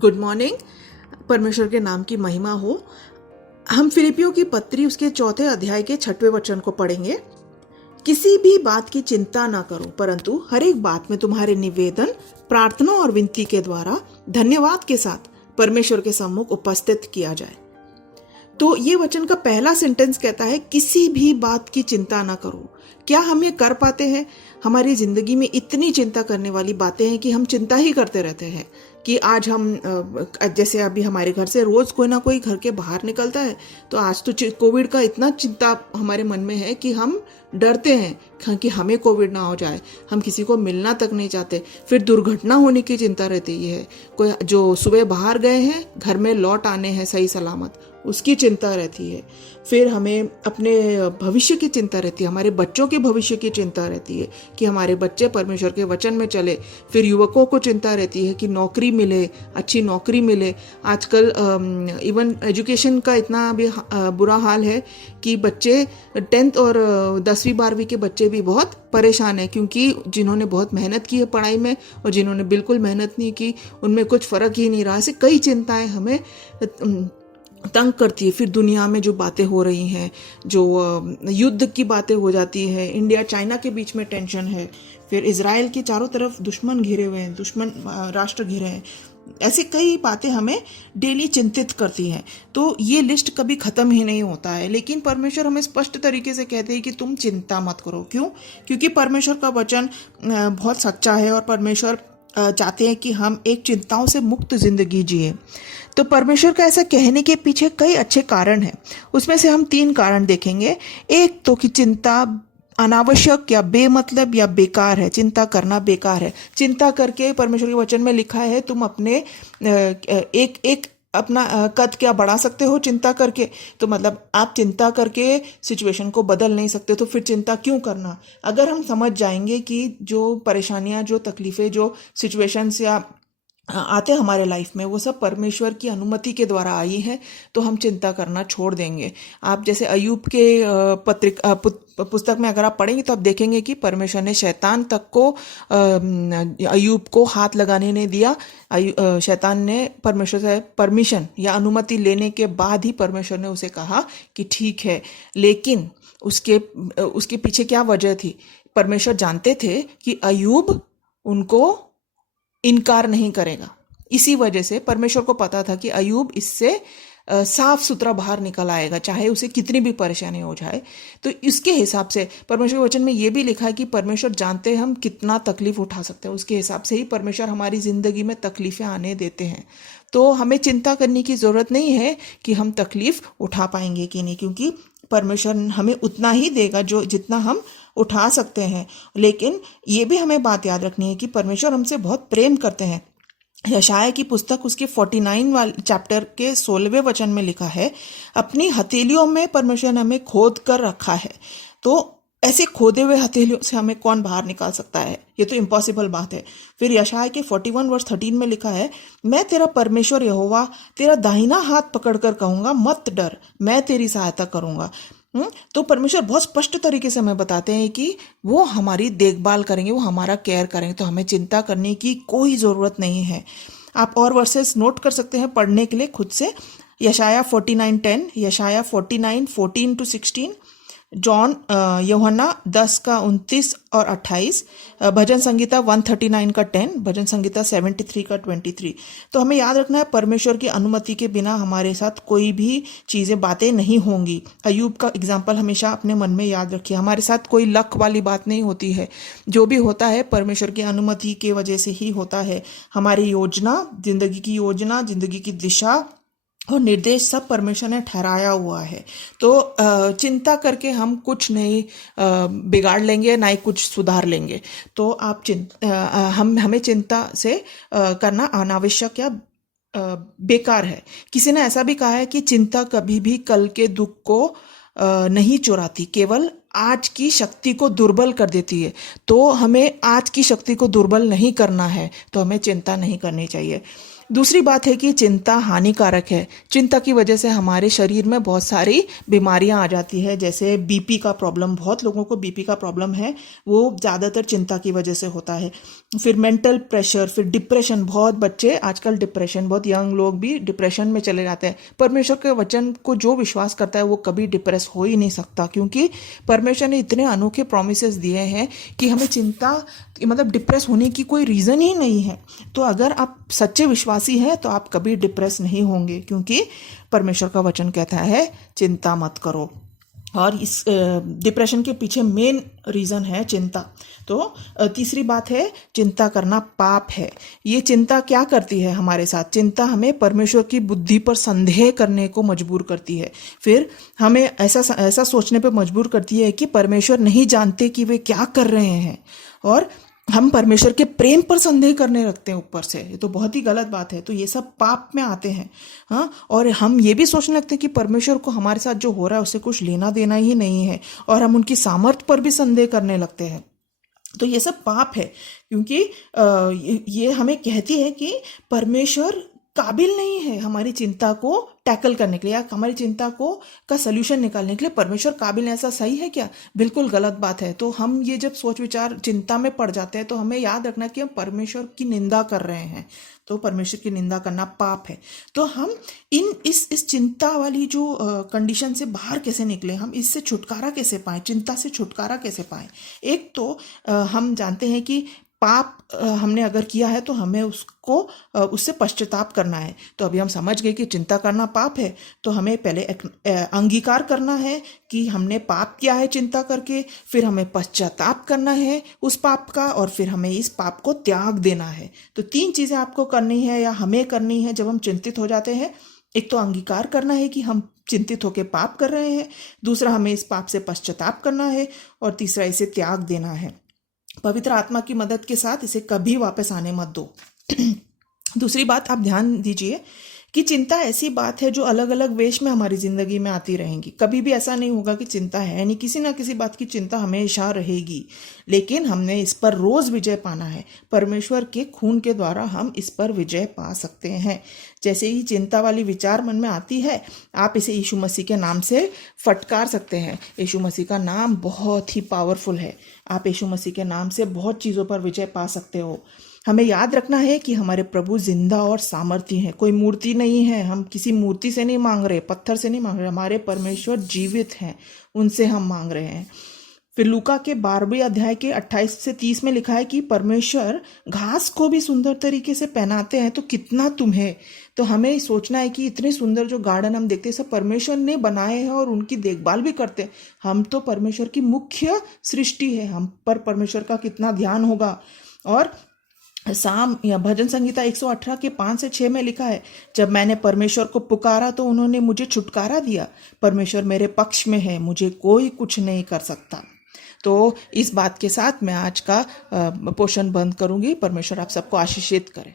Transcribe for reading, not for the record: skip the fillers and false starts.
Good morning. परमेश्वर के नाम की महिमा हो। हम फिलिपियों की पत्री उसके 4 अध्याय के 6वें वचन को पढ़ेंगे। किसी भी बात की चिंता ना करो, परंतु हर एक बात में तुम्हारे निवेदन, प्रार्थना और विनती के द्वारा धन्यवाद के साथ परमेश्वर के सम्मुख उपस्थित किया जाए। तो ये वचन का पहला सेंटेंस कहता है किसी भी बात की चिंता ना करो। क्या हम ये कर पाते हैं? हमारी जिंदगी में इतनी चिंता करने वाली बातें हैं कि हम चिंता ही करते रहते हैं कि आज हम जैसे अभी हमारे घर से रोज कोई ना कोई घर के बाहर निकलता है, तो आज तो कोविड का इतना चिंता हमारे मन में है कि हम डरते हैं कि हमें कोविड ना हो जाए। हम किसी को मिलना तक नहीं चाहते। फिर दुर्घटना होने की चिंता रहती है। कोई जो सुबह बाहर गए हैं, घर में लौट आने हैं सही सलामत, उसकी चिंता रहती है। फिर हमें अपने भविष्य की चिंता रहती है, हमारे बच्चों के भविष्य की चिंता रहती है कि हमारे बच्चे परमेश्वर के वचन में चले। फिर युवकों को चिंता रहती है कि नौकरी मिले, अच्छी नौकरी मिले। आजकल इवन एजुकेशन का इतना भी बुरा हाल है कि बच्चे 10th और 10वीं 12वीं के बच्चे भी बहुत परेशान हैं, क्योंकि जिन्होंने बहुत मेहनत की है पढ़ाई में और जिन्होंने बिल्कुल मेहनत नहीं की, उनमें कुछ फर्क ही नहीं रहा। ऐसे कई चिंताएं हमें तंग करती है। फिर दुनिया में जो बातें हो रही हैं, जो युद्ध की बातें हो जाती है, इंडिया चाइना के बीच में टेंशन है, फिर इजराइल के चारों तरफ दुश्मन घिरे हुए हैं, दुश्मन राष्ट्र घिरे हैं। ऐसी कई बातें हमें डेली चिंतित करती हैं। तो ये लिस्ट कभी खत्म ही नहीं होता है। लेकिन परमेश्वर हमें स्पष्ट तरीके से कहते हैं कि तुम चिंता मत करो। क्यों? क्योंकि परमेश्वर का वचन बहुत सच्चा है और परमेश्वर चाहते हैं कि हम एक चिंताओं से मुक्त जिंदगी जिए। तो परमेश्वर का ऐसा कहने के पीछे कई अच्छे कारण हैं। उसमें से हम 3 कारण देखेंगे। एक तो कि चिंता अनावश्यक या बेमतलब या बेकार है। चिंता करना बेकार है। चिंता करके परमेश्वर के वचन में लिखा है तुम अपने एक अपना कद क्या बढ़ा सकते हो चिंता करके। तो मतलब आप चिंता करके सिचुएशन को बदल नहीं सकते, तो फिर चिंता क्यों करना? अगर हम समझ जाएंगे कि जो परेशानियां, जो तकलीफें, जो सिचुएशंस या आते हमारे लाइफ में, वो सब परमेश्वर की अनुमति के द्वारा आई है, तो हम चिंता करना छोड़ देंगे। आप जैसे अय्यूब के पुस्तक में अगर आप पढ़ेंगे तो आप देखेंगे कि परमेश्वर ने शैतान तक को अय्यूब को हाथ लगाने नहीं दिया। शैतान ने परमेश्वर से परमिशन या अनुमति लेने के बाद ही परमेश्वर ने उसे कहा कि ठीक है। लेकिन उसके पीछे क्या वजह थी? परमेश्वर जानते थे कि अय्यूब उनको इनकार नहीं करेगा। इसी वजह से परमेश्वर को पता था कि अय्यूब इससे साफ सुथरा बाहर निकल आएगा, चाहे उसे कितनी भी परेशानी हो जाए। तो इसके हिसाब से परमेश्वर के वचन में ये भी लिखा है कि परमेश्वर जानते हैं हम कितना तकलीफ उठा सकते हैं। उसके हिसाब से ही परमेश्वर हमारी जिंदगी में तकलीफें आने देते हैं। तो हमें चिंता करने की जरूरत नहीं है कि हम तकलीफ उठा पाएंगे कि नहीं, क्योंकि परमेश्वर हमें उतना ही देगा जो जितना हम उठा सकते हैं। लेकिन ये भी हमें बात याद रखनी है कि परमेश्वर हमसे बहुत प्रेम करते हैं। यशायाह की पुस्तक उसके 49 वाले चैप्टर के 16वें वचन में लिखा है, अपनी हथेलियों में परमेश्वर ने हमें खोद कर रखा है। तो ऐसे खोदे हुए हथेलियों से हमें कौन बाहर निकाल सकता है? ये तो इम्पॉसिबल बात है। फिर यशायाह के 41 वर्स 13 में लिखा है, मैं तेरा परमेश्वर यहोवा तेरा दाहिना हाथ पकड़कर कहूंगा मत डर, मैं तेरी सहायता करूंगा। तो परमेश्वर बहुत स्पष्ट तरीके से हमें बताते हैं कि वो हमारी देखभाल करेंगे, वो हमारा केयर करेंगे। तो हमें चिंता करने की कोई ज़रूरत नहीं है। आप और वर्सेस नोट कर सकते हैं पढ़ने के लिए खुद से। यशायाह 49:10, यशायाह 49:14-16, जॉन यूहन्ना 10 का 29 और 28, भजन संगीता 139 का 10, भजन संगीता 73 का 23। तो हमें याद रखना है परमेश्वर की अनुमति के बिना हमारे साथ कोई भी चीज़ें, बातें नहीं होंगी। अय्यूब का एग्जाम्पल हमेशा अपने मन में याद रखिए। हमारे साथ कोई लक वाली बात नहीं होती है। जो भी होता है परमेश्वर की अनुमति की वजह से ही होता है। हमारी योजना, जिंदगी की योजना, जिंदगी की दिशा और निर्देश सब परमेश्वर ने ठहराया हुआ है। तो चिंता करके हम कुछ नहीं बिगाड़ लेंगे, ना ही कुछ सुधार लेंगे। तो आप हमें चिंता से करना अनावश्यक या बेकार है। किसी ने ऐसा भी कहा है कि चिंता कभी भी कल के दुख को नहीं चुराती, केवल आज की शक्ति को दुर्बल कर देती है। तो हमें आज की शक्ति को दुर्बल नहीं करना है, तो हमें चिंता नहीं करनी चाहिए। दूसरी बात है कि चिंता हानिकारक है। चिंता की वजह से हमारे शरीर में बहुत सारी बीमारियां आ जाती है, जैसे बीपी का प्रॉब्लम। बहुत लोगों को बीपी का प्रॉब्लम है, वो ज़्यादातर चिंता की वजह से होता है। फिर मेंटल प्रेशर, फिर डिप्रेशन। बहुत बच्चे आजकल डिप्रेशन, बहुत यंग लोग भी डिप्रेशन में चले जाते हैं। परमेश्वर के वचन को जो विश्वास करता है वो कभी डिप्रेस हो ही नहीं सकता, क्योंकि परमेश्वर ने इतने अनोखे प्रोमिसेस दिए हैं कि हमें चिंता मतलब डिप्रेस होने की कोई रीज़न ही नहीं है। तो अगर आप सच्चे विश्वासी हैं तो आप कभी डिप्रेस नहीं होंगे, क्योंकि परमेश्वर का वचन कहता है चिंता मत करो। और इस डिप्रेशन के पीछे मेन रीज़न है चिंता। तो तीसरी बात है, चिंता करना पाप है। ये चिंता क्या करती है हमारे साथ? चिंता हमें परमेश्वर की बुद्धि पर संदेह करने को मजबूर करती है। फिर हमें ऐसा सोचने पर मजबूर करती है कि परमेश्वर नहीं जानते कि वे क्या कर रहे हैं, और हम परमेश्वर के प्रेम पर संदेह करने लगते हैं ऊपर से। ये तो बहुत ही गलत बात है। तो ये सब पाप में आते हैं। हाँ, और हम ये भी सोचने लगते हैं कि परमेश्वर को हमारे साथ जो हो रहा है उससे कुछ लेना देना ही नहीं है, और हम उनकी सामर्थ्य पर भी संदेह करने लगते हैं। तो ये सब पाप है, क्योंकि ये हमें कहती है कि परमेश्वर काबिल नहीं है हमारी चिंता को टैकल करने के लिए, या हमारी चिंता को का सल्यूशन निकालने के लिए। परमेश्वर काबिल है, ऐसा सही है क्या? बिल्कुल गलत बात है। तो हम ये जब सोच विचार चिंता में पड़ जाते हैं तो हमें याद रखना कि हम परमेश्वर की निंदा कर रहे हैं। तो परमेश्वर की निंदा करना पाप है। तो हम इस चिंता वाली जो कंडीशन से बाहर कैसे निकले, हम इससे छुटकारा कैसे पाएं, चिंता से छुटकारा कैसे पाएं? एक तो हम जानते हैं कि पाप हमने अगर किया है तो हमें उससे पश्चाताप करना है। तो अभी हम समझ गए कि चिंता करना पाप है, तो हमें पहले अंगीकार करना है कि हमने पाप किया है चिंता करके, फिर हमें पश्चाताप करना है उस पाप का, और फिर हमें इस पाप को त्याग देना है। तो 3 चीज़ें आपको करनी है या हमें करनी है जब हम चिंतित हो जाते हैं। एक तो अंगीकार करना है कि हम चिंतित होकर पाप कर रहे हैं, दूसरा हमें इस पाप से पश्चाताप करना है, और तीसरा इसे त्याग देना है। पवित्र आत्मा की मदद के साथ इसे कभी वापस आने मत दो। दूसरी बात, आप ध्यान दीजिए कि चिंता ऐसी बात है जो अलग अलग वेश में हमारी जिंदगी में आती रहेंगी। कभी भी ऐसा नहीं होगा कि चिंता है नहीं, किसी ना किसी बात की चिंता हमेशा रहेगी, लेकिन हमने इस पर रोज विजय पाना है। परमेश्वर के खून के द्वारा हम इस पर विजय पा सकते हैं। जैसे ही चिंता वाली विचार मन में आती है, आप इसे यीशु मसीह के नाम से फटकार सकते हैं। यीशु मसीह का नाम बहुत ही पावरफुल है। आप यीशु मसीह के नाम से बहुत चीज़ों पर विजय पा सकते हो। हमें याद रखना है कि हमारे प्रभु जिंदा और सामर्थी हैं, कोई मूर्ति नहीं है। हम किसी मूर्ति से नहीं मांग रहे, पत्थर से नहीं मांग रहे। हमारे परमेश्वर जीवित हैं, उनसे हम मांग रहे हैं। फिर लूका के 12वें अध्याय के 28 से 30 में लिखा है कि परमेश्वर घास को भी सुंदर तरीके से पहनाते हैं, तो कितना तुम्हें। तो हमें सोचना है कि इतने सुंदर जो गार्डन हम देखते हैं सब परमेश्वर ने बनाए हैं और उनकी देखभाल भी करते हैं। हम तो परमेश्वर की मुख्य सृष्टि है, हम पर परमेश्वर का कितना ध्यान होगा। और साम या भजन संहिता 118 के 5 से 6 में लिखा है, जब मैंने परमेश्वर को पुकारा तो उन्होंने मुझे छुटकारा दिया। परमेश्वर मेरे पक्ष में है, मुझे कोई कुछ नहीं कर सकता। तो इस बात के साथ मैं आज का पोर्शन बंद करूंगी। परमेश्वर आप सबको आशीषित करे।